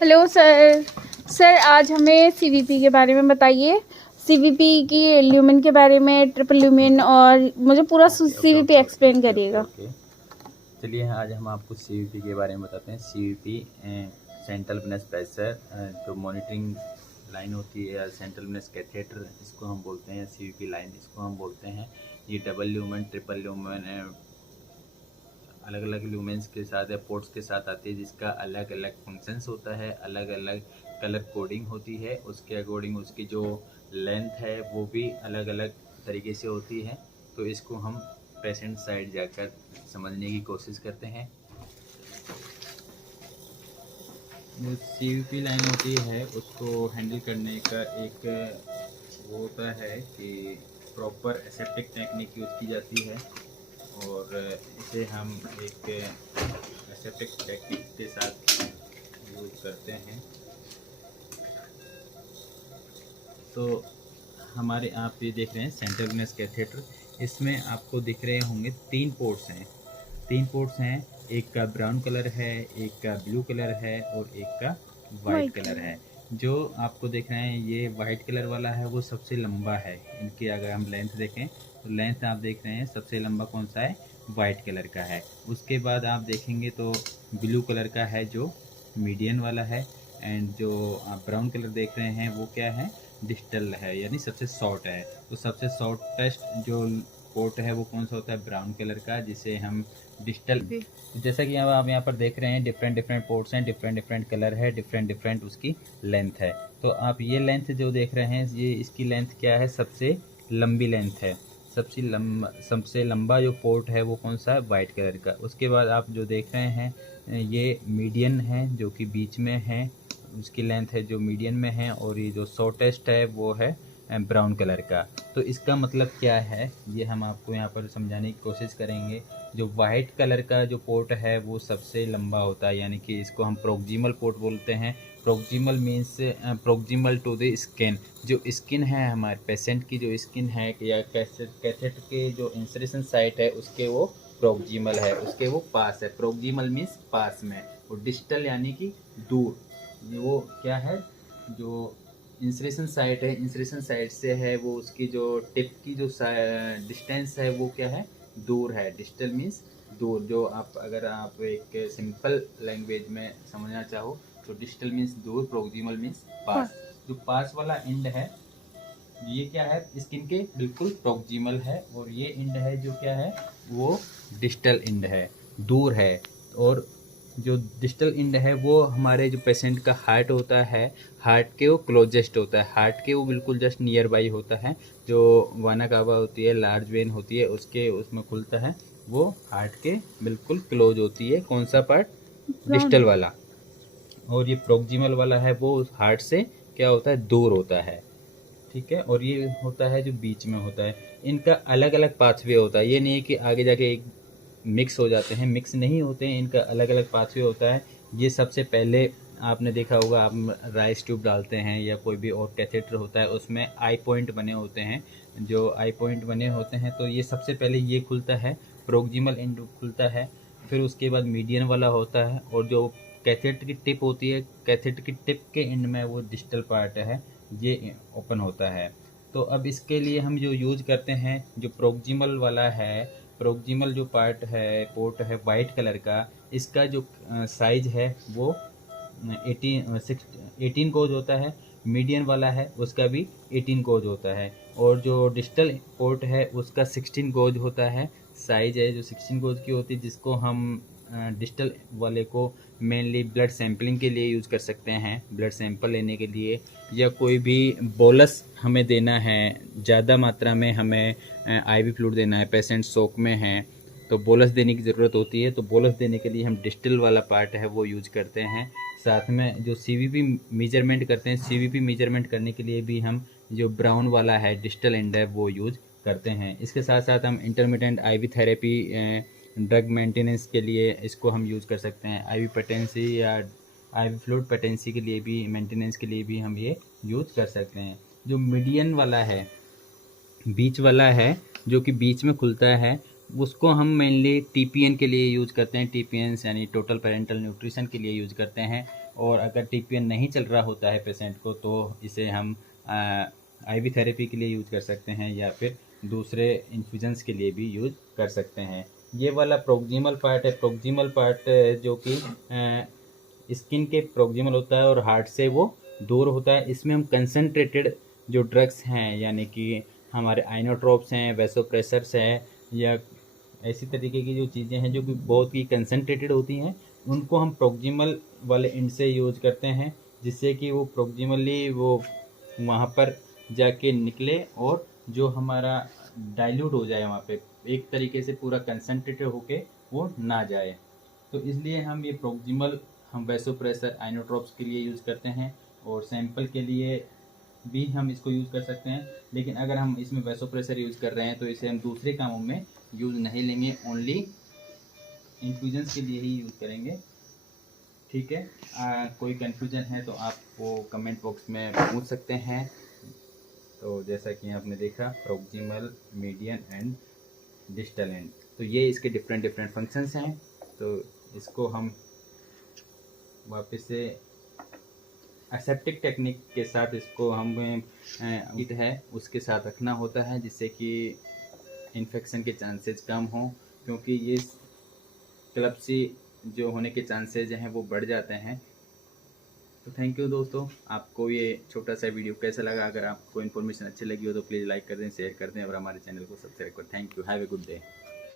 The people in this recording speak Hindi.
Hello sir. सर आज हमें सीवीपी के बारे में बताइए। सीवीपी की ल्यूमेन के बारे में, ट्रिपल ल्यूमेन, और मुझे पूरा सीवीपी एक्सप्लेन करिएगा। चलिए आज हम आपको सीवीपी के बारे में बताते हैं। सीवीपी सेंट्रल वेनस प्रेशर जो मॉनिटरिंग लाइन होती है, या सेंट्रल वेनस कैथेटर इसको हम बोलते हैं, सीवीपी लाइन इसको हम बोलते हैं। ये डबल ल्यूमेन, ट्रिपल ल्यूमेन अलग अलग ल्यूमेंस के साथ या पोर्ट्स के साथ आती है, जिसका अलग अलग फंक्शंस होता है, अलग अलग कलर कोडिंग होती है, उसके अकॉर्डिंग उसकी जो लेंथ है वो भी अलग अलग तरीके से होती है। तो इसको हम पेशेंट साइड जाकर समझने की कोशिश करते हैं। जो सीवीपी लाइन होती है उसको हैंडल करने का एक वो होता है कि प्रॉपर एसेप्टिक टेक्निक यूज़ की जाती है, और इसे हम एक एसेप्टिक टेक्निक के साथ यूज़ करते हैं। तो हमारे आप ये देख रहे हैं सेंट्रल वेनस कैथेटर, इसमें आपको दिख रहे होंगे 3 पोर्ट्स हैं। 3 पोर्ट्स हैं, एक का ब्राउन कलर है, एक का ब्लू कलर है और एक का वाइट कलर है। जो आपको देख रहे हैं ये वाइट कलर वाला है वो सबसे लंबा है। इनकी अगर हम लेंथ देखें तो लेंथ आप देख रहे हैं सबसे लंबा कौन सा है, वाइट कलर का है। उसके बाद आप देखेंगे तो ब्लू कलर का है जो मीडियन वाला है, एंड जो आप ब्राउन कलर देख रहे हैं वो क्या है, डिस्टल है, यानी सबसे शॉर्ट है। तो सबसे शॉर्टेस्ट जो पोर्ट है वो कौन सा होता है, ब्राउन कलर का, जिसे हम डिस्टल। जैसा कि अब आप यहाँ पर देख रहे हैं डिफरेंट डिफरेंट पोर्ट्स हैं, डिफरेंट डिफरेंट कलर है, डिफरेंट डिफरेंट उसकी लेंथ है। तो आप ये लेंथ जो देख रहे हैं ये इसकी लेंथ क्या है, सबसे लंबी लेंथ है। सबसे लंबा जो पोर्ट है वो कौन सा है, वाइट कलर का। उसके बाद आप जो देख रहे हैं ये मीडियन है जो कि बीच में है, उसकी लेंथ है जो मीडियन में है, और ये जो शॉर्टेस्ट है वो है ब्राउन कलर का। तो इसका मतलब क्या है ये हम आपको यहाँ पर समझाने की कोशिश करेंगे। जो वाइट कलर का जो पोर्ट है वो सबसे लंबा होता है, यानी कि इसको हम प्रोक्सिमल पोर्ट बोलते हैं। Proximal means proximal to the skin. जो स्किन है हमारे पेशेंट की, जो स्किन है या कैथेटर के जो इंसरेशन साइट है उसके वो प्रोक्सिमल है, उसके वो पास है। प्रोक्सिमल मीन्स पास में, और डिस्टल यानी कि दूर। वो क्या है, जो इंसरेशन साइट है, इंसरेशन साइट से है वो उसकी जो टिप की जो डिस्टेंस है वो क्या है, दूर है। डिस्टल मीन्स दूर। जो आप अगर आप एक सिंपल लैंग्वेज में समझना चाहो तो डिस्टल मीन्स दूर, प्रोक्सिमल मीन्स पास। जो पास वाला एंड है ये क्या है, स्किन के बिल्कुल प्रोक्सिमल है, और ये एंड है जो क्या है वो डिस्टल एंड है, दूर है। और जो डिस्टल एंड है वो हमारे जो पेशेंट का हार्ट होता है, हार्ट के वो क्लोजेस्ट होता है, हार्ट के वो बिल्कुल जस्ट नियर बाई होता है। जो वाना कावा होती है, लार्ज वेन होती है, उसके उसमें खुलता है, वो हार्ट के बिल्कुल क्लोज होती है। कौन सा पार्ट, डिस्टल वाला। और ये प्रोक्सिमल वाला है वो हार्ट से क्या होता है, दूर होता है। ठीक है, और ये होता है जो बीच में होता है। इनका अलग अलग पाथवे होता है, ये नहीं है कि आगे जाके एक मिक्स हो जाते हैं, मिक्स नहीं होते हैं, इनका अलग अलग पाथवे होता है। ये सबसे पहले आपने देखा होगा, आप राइस ट्यूब डालते हैं या कोई भी और कैथेटर होता है उसमें आई पॉइंट बने होते हैं। जो आई पॉइंट बने होते हैं तो ये सबसे पहले ये खुलता है, प्रोक्सिमल एंड खुलता है। फिर उसके बाद मीडियन वाला होता है, और जो कैथेटर की टिप होती है, कैथेटर की टिप के एंड में वो डिस्टल पार्ट है, ये ओपन होता है। तो अब इसके लिए हम जो यूज करते हैं, जो प्रोक्सिमल वाला है, प्रोक्सिमल जो पार्ट है, पोर्ट है वाइट कलर का, इसका जो साइज है वो 18 कोज होता है। मीडियन वाला है उसका भी 18 कोज होता है, और जो डिजिटल पोर्ट है उसका 16 कोज होता है। साइज है जो 16 कोज की होती है, जिसको हम डिजिटल वाले को मेनली ब्लड सैंपलिंग के लिए यूज़ कर सकते हैं, ब्लड सैंपल लेने के लिए, या कोई भी बोलस हमें देना है, ज़्यादा मात्रा में हमें आईवी फ्लूइड देना है, पेशेंट शोक में है तो बोलस देने की ज़रूरत होती है। तो बोलस देने के लिए हम डिस्टिल वाला पार्ट है वो यूज करते हैं। साथ में जो सीवीपी मेजरमेंट करते हैं, सीवीपी मेजरमेंट करने के लिए भी हम जो ब्राउन वाला है डिस्टल एंड है वो यूज करते हैं। इसके साथ साथ हम intermediate ivy therapy, drug maintenance के लिए इसको हम यूज़ कर सकते हैं। आईवी पेटेंसी या आईवी फ्लूइड पेटेंसी के लिए भी, मेंटेनेंस के लिए भी हम ये यूज कर सकते हैं। जो मीडियन वाला है, बीच वाला है, जो कि बीच में खुलता है, उसको हम मेनली टीपीएन के लिए यूज़ करते हैं। टीपीएन यानी टोटल पेरेंटल न्यूट्रिशन के लिए यूज़ करते हैं। और अगर TPN नहीं चल रहा होता है पेशेंट को तो इसे हम IV थेरेपी के लिए यूज़ कर सकते हैं या फिर दूसरे इन्फ्यूजन्स के लिए भी यूज़ कर सकते हैं। ये वाला प्रोक्सिमल पार्ट है, प्रोक्सिमल पार्ट जो कि स्किन के प्रोक्सिमल होता है और हार्ट से वो दूर होता है। इसमें हम कंसनट्रेटेड जो ड्रग्स हैं यानी कि हमारे आइनोट्रोप्स हैं, वैसोप्रेसर्स हैं या ऐसी तरीके की जो चीज़ें हैं जो कि बहुत ही कंसनट्रेटेड होती हैं, उनको हम प्रोक्सिमल वाले एंड से यूज़ करते हैं, जिससे कि वो प्रोक्सिमली वो वहाँ पर जाके निकले और जो हमारा डाइल्यूट हो जाए वहाँ पे, एक तरीके से पूरा कंसनट्रेटेड होके वो ना जाए। तो इसलिए हम ये प्रोक्सिमल हम वैसोप्रेसर आइनोट्रोप्स के लिए यूज़ करते हैं और सैंपल के लिए भी हम इसको यूज़ कर सकते हैं। लेकिन अगर हम इसमें वैसोप्रेसर यूज़ कर रहे हैं तो इसे हम दूसरे कामों में यूज़ नहीं लेंगे, ओनली इन्फ्यूजन्स के लिए ही यूज़ करेंगे। ठीक है, कोई कन्फ्यूजन है तो आप वो कमेंट बॉक्स में पूछ सकते हैं। तो जैसा कि आपने देखा proximal, median and distal end, तो ये इसके डिफरेंट डिफरेंट फंक्शंस हैं। तो इसको हम वापस से एसेप्टिक टेक्निक के साथ इसको हम है उसके साथ रखना होता है, जिससे कि इन्फेक्शन के चांसेस कम हों, क्योंकि ये क्लप्सी जो होने के चांसेस हैं वो बढ़ जाते हैं। तो थैंक यू दोस्तों, आपको ये छोटा सा वीडियो कैसा लगा? अगर आपको इन्फॉर्मेशन अच्छी लगी हो तो प्लीज़ लाइक कर दें, शेयर कर दें और हमारे चैनल को सब्सक्राइब करें। Thank you, have a good day.